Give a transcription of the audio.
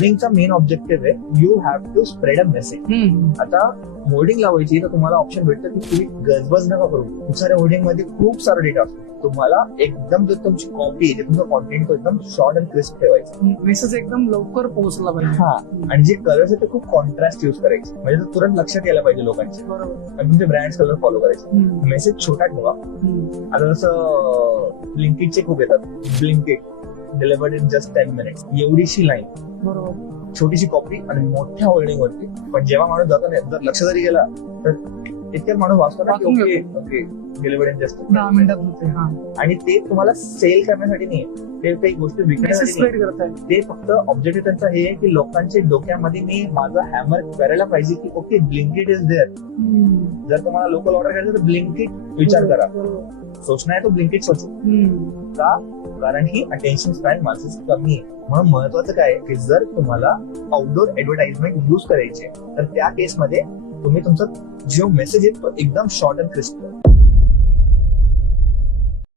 होर्डिंगचा main objective आहे you have to spread a message. आता hoarding लावायची तर तुम्हाला ऑप्शन भेटतं की तुम्ही गजबज नका करू. खूप साऱ्या होर्डिंग मध्ये खूप सारा डेटा असतो. तुम्हाला एकदम जो तुमची कॉपी आहे तुमचा कॉन्टेंट तो एकदम शॉर्ट अँड क्रिस्प ठेवायचा. मेसेज एकदम लवकर पोहोचला पाहिजे. हा, आणि जे कलर्स आहेत ते खूप कॉन्ट्रास्ट युज करायचे, म्हणजे ते तुरंत लक्षात यायला पाहिजे लोकांचे. बरोबर. आणि तुमचे ब्रँड कलर फॉलो करायचे. मेसेज छोटा ठेवा. आता जसं ब्लिंकिटचे खूप येतात, Blinkit delivered in just 10 minutes, एवढीशी लाईन, बरोबर. छोटीशी कॉपी आणि मोठ्या होल्डिंग वरती. पण जेव्हा माणूस जातो ना, जर लक्ष जरी गेला तर इतक्यात माणूस वाचतो ना की वाचून ओके घेतो. ओके डिलिव्हर्ड इन जस्ट 10 मिनिटात होते. हा, आणि ते तुम्हाला सेल करण्यासाठी नाही, ते काही गोष्टी मेसेज विकण्यासाठी स्प्रेड नाही. करताय. ते फक्त ऑब्जेक्टिव्ह त्यांचा हे आहे की लोकांच्या डोक्यामध्ये मी माझा हॅमर करायला पाहिजे की ओके ब्लिंकिट इज देअर. जर तुम्हाला लोकल ऑर्डर करायचं तर ब्लिंकिट विचार करा. सोचणं आहे तो ब्लिंकिट सोच का, कारण ही अटेन्शन स्पॅन माणसाची कमी आहे. म्हणून महत्वाचं काय आहे की जर तुम्हाला आउटडोर ऍडव्हर्टाइजमेंट युज करायचे तर त्या केसमध्ये तुम्ही तुमचा जो मेसेज आहे तो एकदम शॉर्ट अँड क्रिस्प.